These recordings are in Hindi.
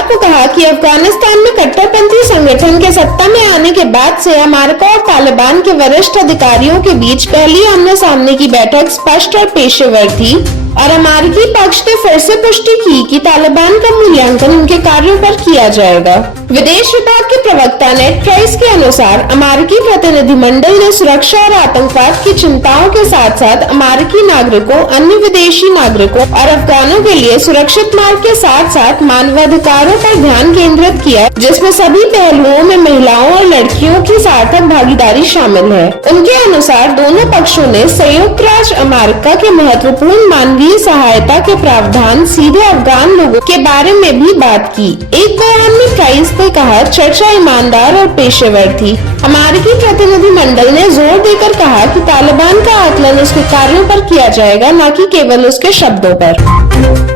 बुधवार को कहा कि अफगानिस्तान में कट्टरपंथी संगठन के सत्ता में आने के बाद से अमेरिका और तालिबान के वरिष्ठ अधिकारियों के बीच पहली आमने सामने की बैठक स्पष्ट और पेशेवर थी और अमेरिकी पक्ष ने फिर से पुष्टि की कि तालिबान का मूल्यांकन उनके कार्यों पर किया जाएगा। विदेश विभाग के प्रवक्ता नेड प्राइस के अनुसार अमेरिकी प्रतिनिधिमंडल ने सुरक्षा और आतंकवाद की चिंताओं के साथ साथ अमेरिकी नागरिकों, अन्य विदेशी नागरिकों और अफगानों के लिए सुरक्षित मार्ग के साथ साथ मानवाधिकारों पर ध्यान केंद्रित किया, जिसमें सभी पहलुओं में महिलाओं और लड़कियों की सार्थक भागीदारी शामिल है। उनके अनुसार दोनों पक्षों ने संयुक्त राष्ट्र अमेरिका के महत्वपूर्ण मानवीय सहायता के प्रावधान सीधे अफगान लोगों के बारे में भी बात की। एक बयान में प्राइस ने कहा, चर्चा ईमानदार और पेशेवर थी। अमेरिकी प्रतिनिधिमंडल ने जोर देकर कहा कि तालिबान का आकलन उसके कार्यों पर किया जाएगा, न कि केवल उसके शब्दों पर।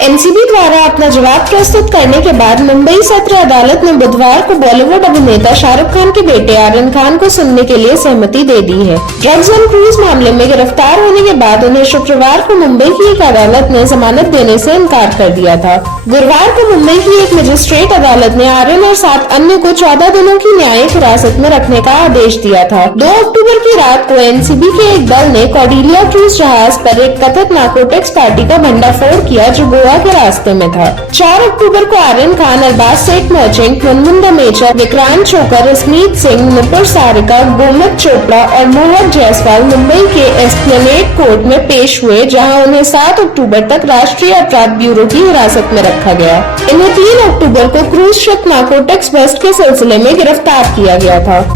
एनसीबी द्वारा अपना जवाब प्रस्तुत करने के बाद मुंबई सत्र अदालत ने बुधवार को बॉलीवुड अभिनेता शाहरुख खान के बेटे आर्यन खान को सुनने के लिए सहमति दे दी है। ड्रग्स एंड क्रूज मामले में गिरफ्तार होने के बाद उन्हें शुक्रवार को मुंबई की एक अदालत ने जमानत देने से इनकार कर दिया था। गुरुवार को मुंबई की एक मजिस्ट्रेट अदालत ने आर्यन और 7 अन्य को 14 दिनों की न्यायिक हिरासत में रखने का आदेश दिया था। 2 अक्टूबर की रात को एनसीबी के एक दल ने कॉर्डिलिया क्रूज जहाज पर एक कथित नारकोटिक्स पार्टी का भंडाफोड़ किया जो गोवा के रास्ते में था। 4 अक्टूबर को आर्यन खान, अरबाज सेठ मर्चेंट, मुनमुन दमेचा, विक्रांत चोकर, स्मीत सिंह, नुपुर सारिका, गोमित चोपड़ा और मोहक जायसवाल मुंबई के एस्प्लेनेड कोर्ट में पेश हुए, जहां उन्हें 7 अक्टूबर तक राष्ट्रीय अपराध ब्यूरो की हिरासत में रखा गया। इन्हें 3 अक्टूबर को क्रूज शिप नारकोटिक्स बस्ट के सिलसिले में गिरफ्तार किया गया था।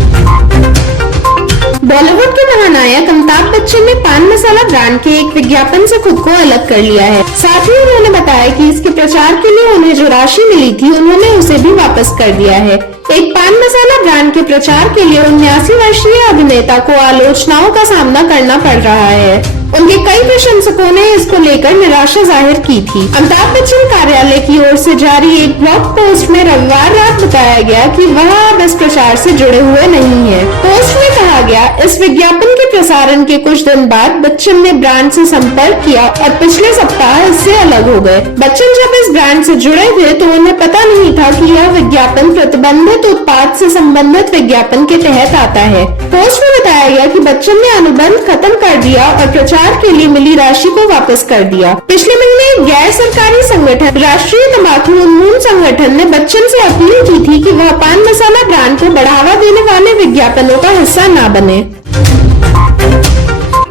बॉलीवुड के महानायक अमिताभ बच्चन ने पान मसाला ब्रांड के एक विज्ञापन से खुद को अलग कर लिया है। साथ ही उन्होंने बताया कि इसके प्रचार के लिए उन्हें जो राशि मिली थी उन्होंने उसे भी वापस कर दिया है। एक पान मसाला ब्रांड के प्रचार के लिए 79 वर्षीय अभिनेता को आलोचनाओं का सामना करना पड़ रहा है। उनके कई प्रशंसकों ने इसको लेकर निराशा जाहिर की थी। अमिताभ बच्चन कार्यालय की ओर से जारी एक ब्लॉग पोस्ट में रविवार रात बताया गया कि वह अब इस प्रचार से जुड़े हुए नहीं है। पोस्ट में कहा गया, इस विज्ञापन के प्रसारण के कुछ दिन बाद बच्चन ने ब्रांड से संपर्क किया और पिछले सप्ताह इससे अलग हो गए। बच्चन जब इस ब्रांड से जुड़े थे तो उन्हें पता नहीं था कि यह विज्ञापन प्रतिबंधित उत्पाद से संबंधित विज्ञापन के तहत आता है। पोस्ट में बताया गया कि बच्चन ने अनुबंध खत्म कर दिया और प्रचार के लिए मिली राशि को वापस कर दिया। पिछले महीने गैर सरकारी संगठन राष्ट्रीय तंबाकू उन्मूलन संगठन ने बच्चन से अपील की थी कि वह पान मसाला ब्रांड को बढ़ावा देने वाले विज्ञापनों का हिस्सा न बने।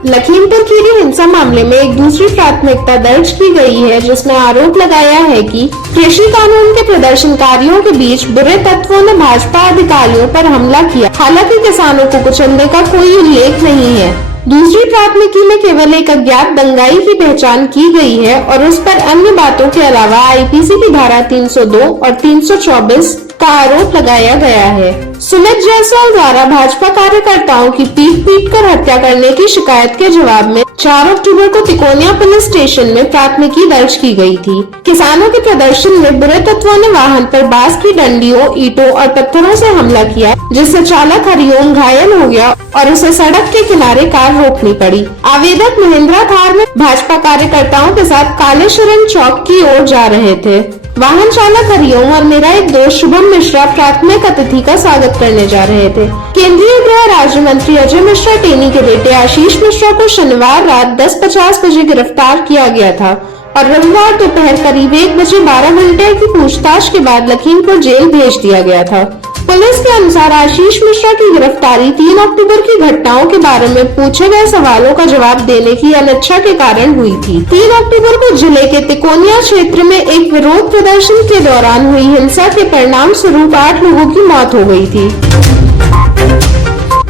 लखीमपुर खीरी हिंसा मामले में एक दूसरी प्राथमिकता दर्ज की गई है, जिसमें आरोप लगाया है कि कृषि कानून के प्रदर्शनकारियों के बीच बुरे तत्वों ने भाजपा अधिकारियों पर हमला किया। हालांकि किसानों को कुचलने का कोई उल्लेख नहीं है। दूसरी प्राथमिकी में केवल एक अज्ञात दंगाई की पहचान की गई है और उस पर अन्य बातों के अलावा आईपीसी की धारा 302 और 324 का आरोप लगाया गया है। सुमित जायसवाल द्वारा भाजपा कार्यकर्ताओं की पीट कर हत्या करने की शिकायत के जवाब में 4 अक्टूबर को तिकोनिया पुलिस स्टेशन में प्राथमिकी दर्ज की गई थी। किसानों के प्रदर्शन में बुरे तत्वों ने वाहन पर बांस की डंडियों, ईंटों और पत्थरों से हमला किया, जिससे चालक हरिओम घायल हो गया और उसे सड़क के किनारे कार रोकनी पड़ी। आवेदक महिंद्रा थार में भाजपा कार्यकर्ताओं के साथ कालेश्वरन चौक की ओर जा रहे थे। वाहन चालक हरिओम और मेरा एक दोस्त शुभम मिश्रा प्राथमिक अतिथि का स्वागत करने जा रहे थे। केंद्रीय गृह राज्य मंत्री अजय मिश्रा टेनी के बेटे आशीष मिश्रा को शनिवार रात 10:50 बजे गिरफ्तार किया गया था और रविवार दोपहर करीब 1 बजे 12 घंटे की पूछताछ के बाद लखीमपुर जेल भेज दिया गया था। पुलिस के अनुसार आशीष मिश्रा की गिरफ्तारी 3 अक्टूबर की घटनाओं के बारे में पूछे गए सवालों का जवाब देने की अनिच्छा के कारण हुई थी। 3 अक्टूबर को जिले के तिकोनिया क्षेत्र में एक विरोध प्रदर्शन के दौरान हुई हिंसा के परिणाम स्वरूप 8 लोगों की मौत हो गई थी।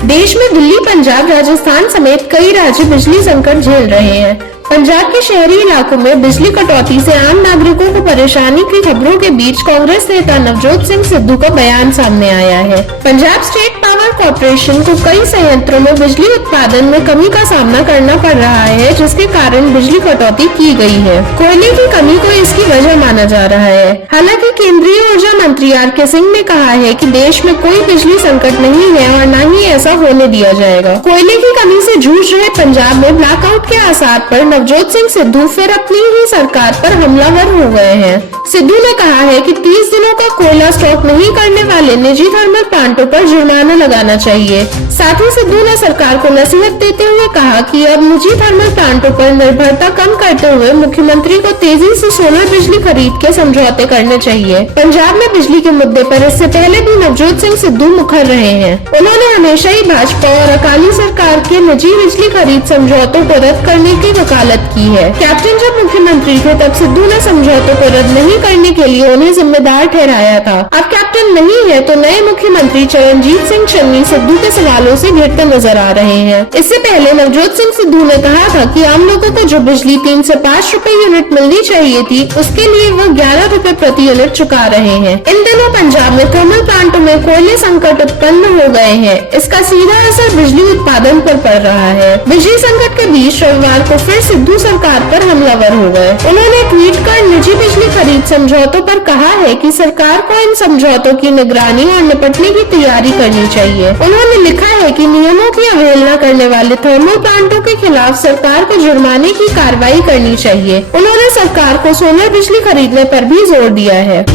देश में दिल्ली, पंजाब, राजस्थान समेत कई राज्य बिजली संकट झेल रहे हैं। पंजाब के शहरी इलाकों में बिजली कटौती से आम नागरिकों को परेशानी की खबरों के बीच कांग्रेस नेता नवजोत सिंह सिद्धू का बयान सामने आया है। पंजाब स्टेट पावर कॉर्पोरेशन को कई संयंत्रों में बिजली उत्पादन में कमी का सामना करना पड़ रहा है, जिसके कारण बिजली कटौती की गई है। कोयले की कमी को इसकी वजह माना जा रहा है। हालांकि केंद्रीय ऊर्जा मंत्री आर.के. सिंह ने कहा है कि देश में कोई बिजली संकट नहीं है और न ही ऐसा होने दिया जाएगा। कोयले की कमी से जूझ रहे पंजाब में ब्लैकआउट के आसार पर नवजोत सिंह सिद्धू फिर अपनी ही सरकार पर हमलावर हो गए हैं। सिद्धू ने कहा है कि 30 दिनों का कोयला स्टॉक नहीं करने वाले निजी थर्मल प्लांटों पर जुर्माना लगाना चाहिए। साथ ही सिद्धू ने सरकार को नसीहत देते हुए कहा कि अब निजी थर्मल प्लांटों पर निर्भरता कम करते हुए मुख्यमंत्री को तेजी से सोलर बिजली खरीद के समझौते करने चाहिए। पंजाब में बिजली के मुद्दे पर इससे पहले भी नवजोत सिंह सिद्धू मुखर रहे हैं। उन्होंने हमेशा ही भाजपा और अकाली सरकार के निजी बिजली खरीद समझौतों को रद्द करने की वकालत की है। कैप्टन जब मुख्यमंत्री थे तब सिद्धू ने समझौतों को रद्द नहीं करने के लिए उन्हें जिम्मेदार ठहराया था। अब कैप्टन नहीं है तो नए मुख्यमंत्री चरणजीत सिंह चन्नी सिद्धू के सवालों से घिरते नजर आ रहे हैं। इससे पहले नवजोत सिंह सिद्धू ने कहा था कि आम लोगों को जो बिजली 3 से 5 रुपए यूनिट मिलनी चाहिए थी, उसके लिए वो 11 रुपए प्रति यूनिट चुका रहे हैं। इन दिनों पंजाब में थर्मल प्लांटों में कोयले संकट उत्पन्न हो गए हैं। इसका सीधा असर बिजली उत्पादन पर पड़ रहा है। बिजली संकट के बीच रविवार को फिर सिद्धू सरकार पर हमलावर हो गए। उन्होंने ट्वीट कर निजी बिजली खरीद समझौतों पर कहा है कि सरकार को इन समझौतों की निगरानी और निपटने की तैयारी करनी चाहिए। उन्होंने लिखा है कि नियमों की अवहेलना करने वाले थर्मल प्लांटों के खिलाफ सरकार को जुर्माने की कार्रवाई करनी चाहिए। उन्होंने सरकार को सोलर बिजली खरीदने पर भी जोर दिया है।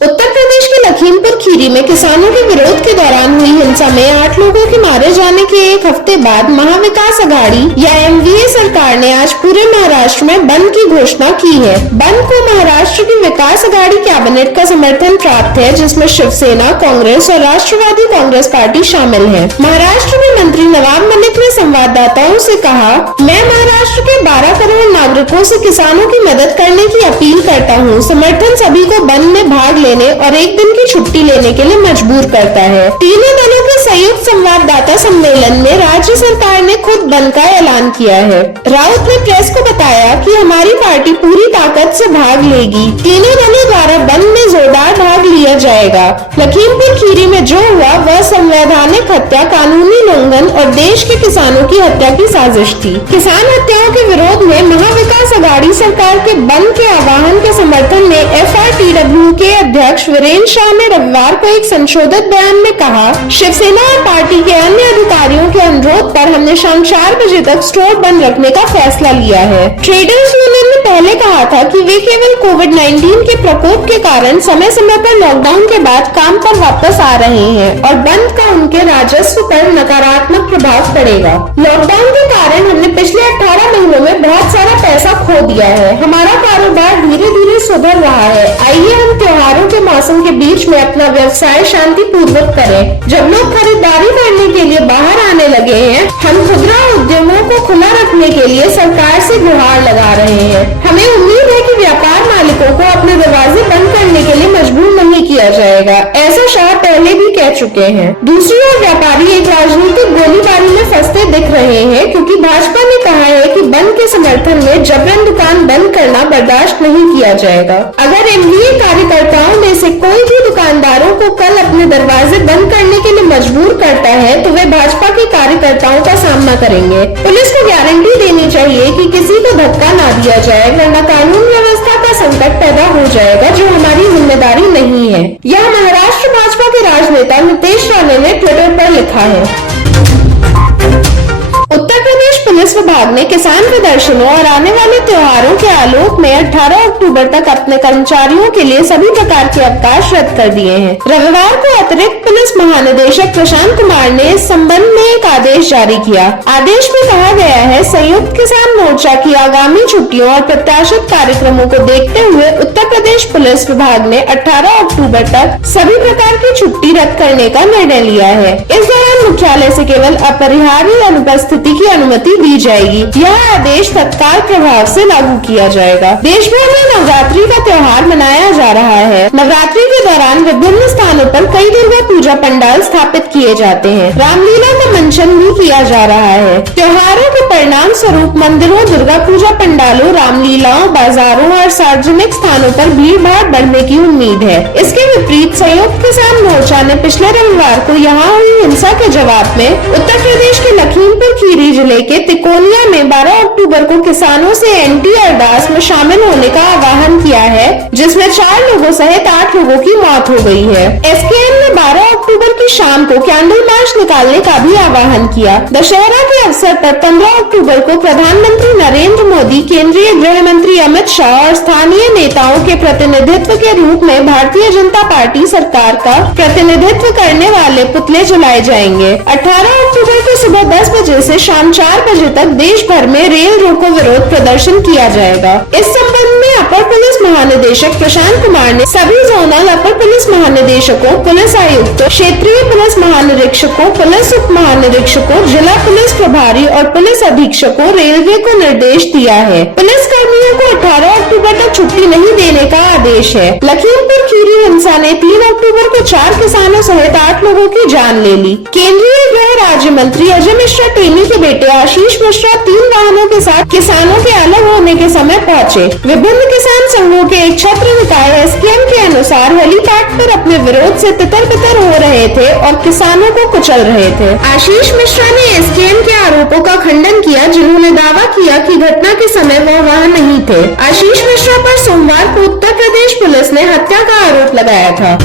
उत्तर प्रदेश के लखीमपुर खीरी में किसानों के विरोध के दौरान हुई हिंसा में 8 लोगों के मारे जाने के एक हफ्ते बाद महाविकास अघाड़ी या एमवीए सरकार ने आज पूरे महाराष्ट्र में बंद की घोषणा की है। बंद को महाराष्ट्र की विकास अघाड़ी कैबिनेट का समर्थन प्राप्त है, जिसमें शिवसेना, कांग्रेस और राष्ट्रवादी कांग्रेस पार्टी शामिल है। महाराष्ट्र में मंत्री नवाब मलिक ने संवाददाताओं से कहा, मैं महाराष्ट्र के 12 करोड़ नागरिकों से किसानों की मदद करने की अपील करता हूँ। समर्थन सभी को बंद में भाग लेने और एक दिन की छुट्टी लेने के लिए मजबूर करता है। तीनों दलों के संयुक्त संवाददाता सम्मेलन में राज्य सरकार ने खुद बंद का ऐलान किया है। राउत ने प्रेस को बताया कि हमारी पार्टी पूरी ताकत से भाग लेगी। तीनों दलों द्वारा बंद में जोरदार भाग लिया जाएगा। लखीमपुर खीरी में जो हुआ वह संवैधानिक हत्या, कानूनी उल्लंघन और देश के किसानों की हत्या की साजिश थी। किसान हत्याओं के विरोध में महाविकास अघाड़ी सरकार के बंद के आह्वान के समर्थन में FRTW के अध्यक्ष वीरेंद्र शाह ने रविवार को एक संशोधित बयान में कहा, शिवसेना और पार्टी के अन्य अधिकारियों के अनुरोध पर हमने शाम 4 बजे तक स्टोर बंद रखने का फैसला लिया है। ट्रेडर्स यूनियन ने पहले कहा था कि वे केवल कोविड-19 के प्रकोप के कारण समय समय पर लॉकडाउन के बाद काम पर वापस आ रहे हैं और बंद का उनके राजस्व पर नकारात्मक प्रभाव पड़ेगा। लॉकडाउन के कारण हमने पिछले 18 महीनों में बहुत सारा पैसा खो दिया है। हमारा कारोबार धीरे धीरे सुधर रहा है। आइए हम त्योहारों के मौसम के बीच में अपना व्यवसाय शांति पूर्वक करें। जब लोग खरीदारी करने के लिए बाहर आने लगे हैं, हम खुदरा उद्यमों को खुला रखने के लिए सरकार से गुहार लगा रहे हैं। हमें उम्मीद है कि व्यापार मालिकों को अपने दरवाजे बंद करने के लिए मजबूर नहीं किया जाएगा। ऐसा शाह पहले भी कह चुके हैं। दूसरी ओर व्यापारी एक राजनीतिक गोलीबारी में फंसते दिख रहे हैं, क्योंकि भाजपा ने कहा है कि बंद के समर्थन में जबरन दुकान बंद करना बर्दाश्त नहीं किया जाएगा। अगर एमवीए कार्यकर्ताओं में से कोई भी दुकानदारों को कल अपने दरवाजे बंद करने के लिए मजबूर करता है तो वे भाजपा के कार्यकर्ताओं का सामना करेंगे। पुलिस को गारंटी देनी चाहिए कि किसी को धक्का ना दिया जाए, वरना कानून व्यवस्था का संकट पैदा हो जाएगा, जो हमारी जिम्मेदारी नहीं है। यह महाराष्ट्र भाजपा के राजनेता नीतीश राणे ने ट्विटर पर लिखा है। उत्तर प्रदेश पुलिस विभाग ने किसान प्रदर्शनों और आने वाले त्योहारों के आलोक में 18 अक्टूबर तक अपने कर्मचारियों के लिए सभी प्रकार के अवकाश रद्द कर दिए हैं। रविवार को अतिरिक्त पुलिस महानिदेशक प्रशांत कुमार ने इस संबंध में एक आदेश जारी किया। आदेश में कहा गया है, संयुक्त किसान मोर्चा की आगामी छुट्टियों और प्रत्याशित कार्यक्रमों को देखते हुए उत्तर प्रदेश पुलिस विभाग ने 18 अक्टूबर तक सभी प्रकार की छुट्टी रद्द करने का निर्णय लिया है। इस दौरान मुख्यालय से केवल अपरिहार्य अनुपस्थिति की अनुमति दी जाएगी। यह आदेश तत्काल प्रभाव से लागू किया जाएगा। देश भर में नवरात्रि का त्योहार मनाया जा रहा है। नवरात्रि के दौरान विभिन्न स्थानों पर कई दुर्गा पूजा पंडाल स्थापित किए जाते हैं। रामलीला का मंचन भी किया जा रहा है। त्योहारों के परिणाम स्वरूप मंदिरों, दुर्गा पूजा पंडालों, रामलीलाओं, बाजारों और सार्वजनिक स्थानों पर भीड़ भाड़ बढ़ने की उम्मीद है। इसके विपरीत संयुक्त किसान मोर्चा ने पिछले रविवार को यहाँ हुई हिंसा के जवाब में उत्तर प्रदेश के लखीमपुर खीरी जिले के तिकोनिया में 12 अक्टूबर अक्टूबर को किसानों से एंटी अरदास में शामिल होने का आह्वान किया है, जिसमें 4 लोगों सहित 8 लोगों की मौत हो गई है। एसकेएम ने 12 अक्टूबर की शाम को कैंडल मार्च निकालने का भी आह्वान किया। दशहरा के अवसर पर 15 अक्टूबर को प्रधानमंत्री नरेंद्र मोदी, केंद्रीय गृह मंत्री अमित शाह और स्थानीय नेताओं के प्रतिनिधित्व के रूप में भारतीय जनता पार्टी सरकार का प्रतिनिधित्व करने वाले पुतले जलाए जाएंगे। 18 अक्टूबर को सुबह 10 बजे से शाम 4 बजे तक देश भर में रेल रोको विरोध प्रदर्शन किया जाएगा। इस संबंध में अपर पुलिस महानिदेशक प्रशांत कुमार ने सभी जोनल अपर पुलिस महानिदेशकों, पुलिस आयुक्तों, क्षेत्रीय पुलिस महानिरीक्षकों, पुलिस उप महानिरीक्षकों, जिला पुलिस प्रभारी और पुलिस अधीक्षकों, रेलवे को निर्देश दिया है। पुलिस कर्मियों को 18 अक्टूबर तक छुट्टी नहीं देने का आदेश है। लखीमपुर खीरी हिंसा ने 3 अक्टूबर को 4 किसानों सहित 8 लोगों की जान ले ली। केंद्रीय गृह राज्य मंत्री अजय मिश्रा टेनी के बेटे आशीष मिश्रा 3 वाहनों के साथ किसानों के अलग होने के समय पहुंचे। विभिन्न किसान संघों के एक छत्र निकाय एसकेएम के अनुसार हेलीपैड पर अपने विरोध से तितर-बितर हो रहे थे और किसानों को कुचल रहे थे। आशीष मिश्रा ने एसकेएम के आरोपों का खंडन किया, जिन्होंने दावा किया कि घटना के समय वह वहां नहीं थे। आशीष मिश्रा पर सोमवार को उत्तर प्रदेश पुलिस ने हत्या का आरोप लगाया था।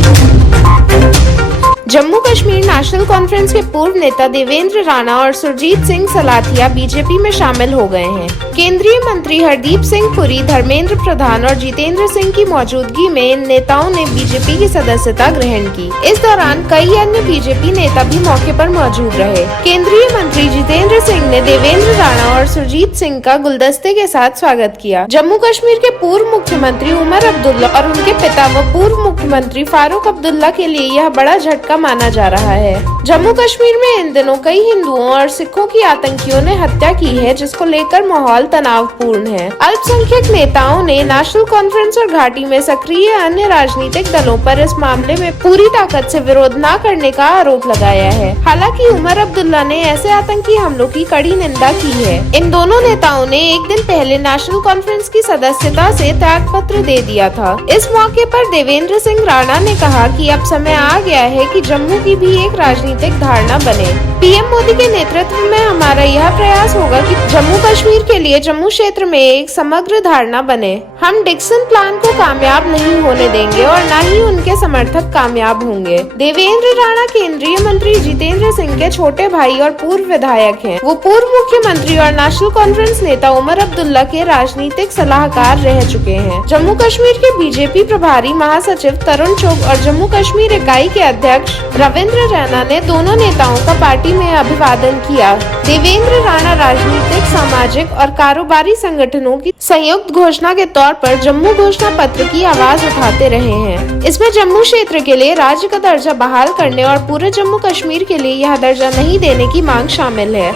जम्मू कश्मीर नेशनल कॉन्फ्रेंस के पूर्व नेता देवेंद्र राणा और सुरजीत सिंह सलाथिया बीजेपी में शामिल हो गए हैं। केंद्रीय मंत्री हरदीप सिंह पुरी, धर्मेंद्र प्रधान और जितेंद्र सिंह की मौजूदगी में इन नेताओं ने बीजेपी की सदस्यता ग्रहण की। इस दौरान कई अन्य बीजेपी नेता भी मौके पर मौजूद रहे। केंद्रीय मंत्री जितेंद्र सिंह ने देवेंद्र राणा और सुरजीत सिंह का गुलदस्ते के साथ स्वागत किया। जम्मू कश्मीर के पूर्व मुख्यमंत्री उमर अब्दुल्ला और उनके पिता व पूर्व मुख्यमंत्री फारूक अब्दुल्ला के लिए यह बड़ा झटका माना जा रहा है। जम्मू कश्मीर में इन दिनों कई हिंदुओं और सिखों की आतंकियों ने हत्या की है, जिसको लेकर माहौल तनावपूर्ण है। अल्पसंख्यक नेताओं ने नेशनल कॉन्फ्रेंस और घाटी में सक्रिय अन्य राजनीतिक दलों पर इस मामले में पूरी ताकत से विरोध न करने का आरोप लगाया है। हालांकि उमर अब्दुल्ला ने ऐसे आतंकी हमलों की कड़ी निंदा की है। इन दोनों नेताओं ने एक दिन पहले नेशनल कॉन्फ्रेंस की सदस्यता से त्याग पत्र दे दिया था। इस मौके पर देवेंद्र सिंह राणा ने कहा कि अब समय आ गया है कि जम्मू की भी एक राजनीतिक धारणा बने। पीएम मोदी के नेतृत्व में हमारा यह प्रयास होगा कि जम्मू कश्मीर के लिए जम्मू क्षेत्र में एक समग्र धारणा बने। हम डिक्सन प्लान को कामयाब नहीं होने देंगे और न ही उनके समर्थक कामयाब होंगे। देवेंद्र राणा केंद्रीय मंत्री जितेंद्र सिंह के छोटे भाई और पूर्व विधायक हैं। वो पूर्व मुख्यमंत्री और नेशनल कॉन्फ्रेंस नेता उमर अब्दुल्ला के राजनीतिक सलाहकार रह चुके हैं। जम्मू कश्मीर के बीजेपी प्रभारी महासचिव तरुण चुग और जम्मू कश्मीर इकाई के अध्यक्ष रविंद्र रैना ने दोनों नेताओं का पार्टी में अभिवादन किया। देवेंद्र राणा राजनीतिक, सामाजिक और कारोबारी संगठनों की संयुक्त घोषणा के तौर पर जम्मू घोषणा पत्र की आवाज उठाते रहे हैं। इसमें जम्मू क्षेत्र के लिए राज्य का दर्जा बहाल करने और पूरे जम्मू कश्मीर के लिए यह दर्जा नहीं देने की मांग शामिल है।